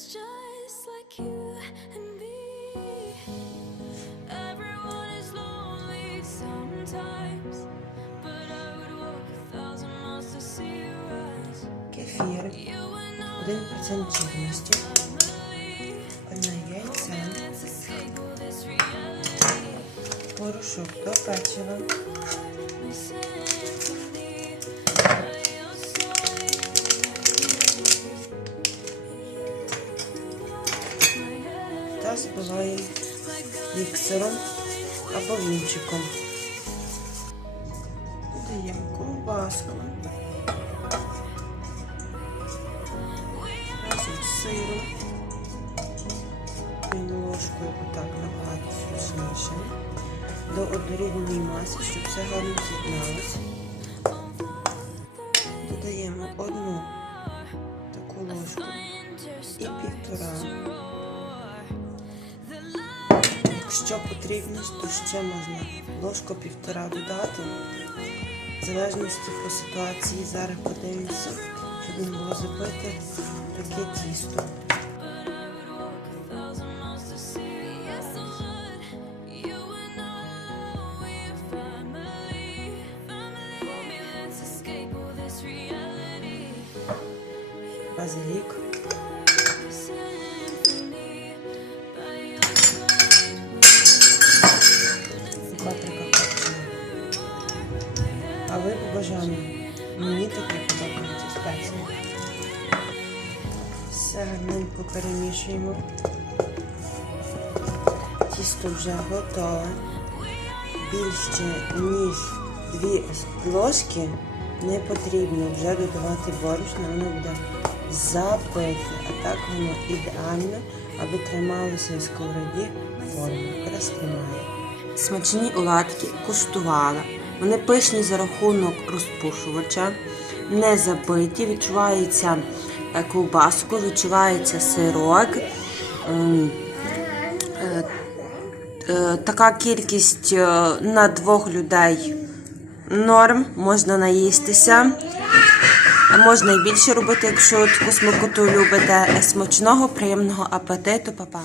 is just like you and me. Everyone is lonely sometimes, but I would walk a thousand miles to see you rise. Збиваємо міксером або вінчиком. Додаємо ковбаску. Разом з сиром. І ложкою отак набагато смачніше. До однорідної маси, щоб все гарно з'єдналося. Додаємо одну таку ложку і півтора. Якщо потрібно, то ще можна ложку півтора додати. В залежності по ситуації зараз подивимося, щоб не було забите таке тісто. thousand А ви по бажанню. Мені таке подобається спеції. Все гарненько перемішуємо. Тісто вже готове. Більше ніж дві ложки не потрібно вже додавати борошно, воно буде запити, а так воно ідеально, аби трималося в сковороді форму. Якраз тримає. Смачні оладки куштувала. Вони пишні за рахунок розпушувача, не забиті, відчувається е, ковбаску, відчувається сирок. Ем, е, е, Така кількість на двох людей норм, можна наїстися. Можна і більше робити, якщо таку смакоту любите. Смачного, приємного апетиту, папа.